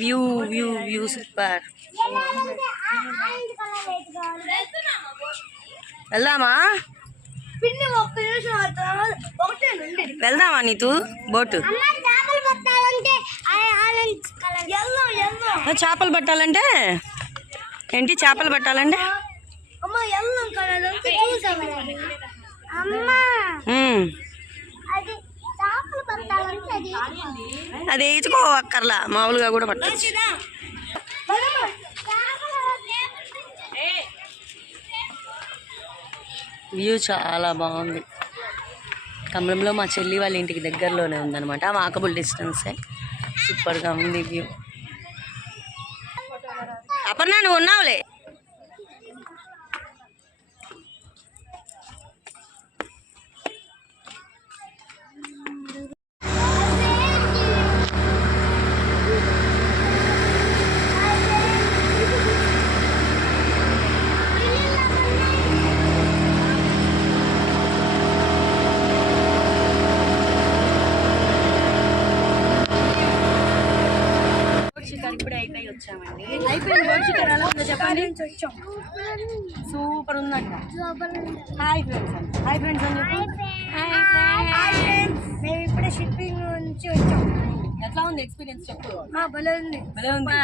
View super. వెళ్దామా వెళ్దామా Neetu boat? చేపలు పట్టాలంటే ఏంటి? చేపలు పట్టాలంటే అది వేయించుకో అక్కర్లా, మామూలుగా కూడా పట్టచ్చు. వ్యూ చాలా బాగుంది. కమలంలో మా చెల్లి వాళ్ళ ఇంటికి దగ్గరలోనే ఉందన్నమాట, వాకబుల్ డిస్టెన్సే. సూపర్గా ఉంది వ్యూ. అపర్ణ నువ్వు ఉన్నావులే. ఇప్పుడే అయితే వచ్చామండి. అయిపోయింది రోడ్ చికెన్. ఎలా ఉందో చెప్పండి. సూపర్ ఉందంట. Hi friends. హాయ్ ఫ్రెండ్స్ అని చెప్పు. మేము ఇప్పుడే షిప్పింగ్ నుంచి వచ్చాం. ఎట్లా ఉంది ఎక్స్పీరియన్స్ చెప్పు. భలే ఉంది. భలే ఉంది.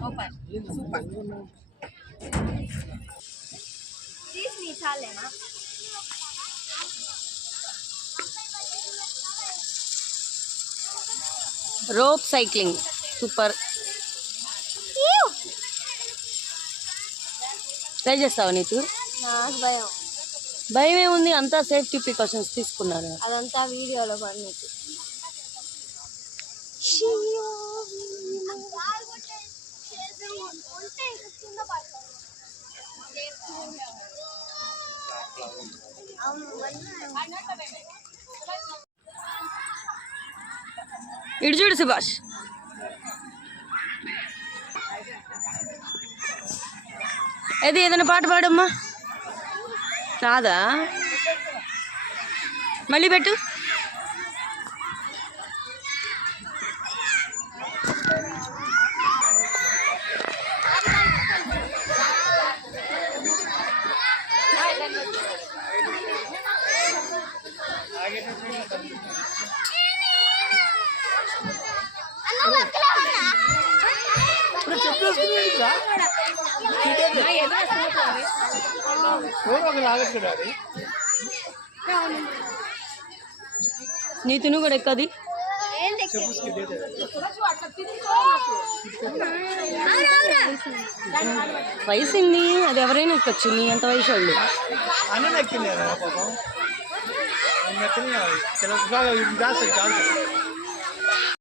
Super super. Rope cycling super. Try చేస్తావా నీకు? నాకు భయం. భయం ఏముంది, అంతా సేఫ్టీ ప్రికాషన్స్ తీసుకున్నారు. అదంతా వీడియోలో పడినట్టు. ఇటు చూడు సుభాష్. ఏది ఏదైనా పాట పాడమ్మా. రాదా? మళ్ళీ పెట్టు. నీతును కూడా ఎక్కది. వయసుంది, అది ఎవరైనా ఎక్కొచ్చు. నీ ఎంత వయసు వాళ్ళు.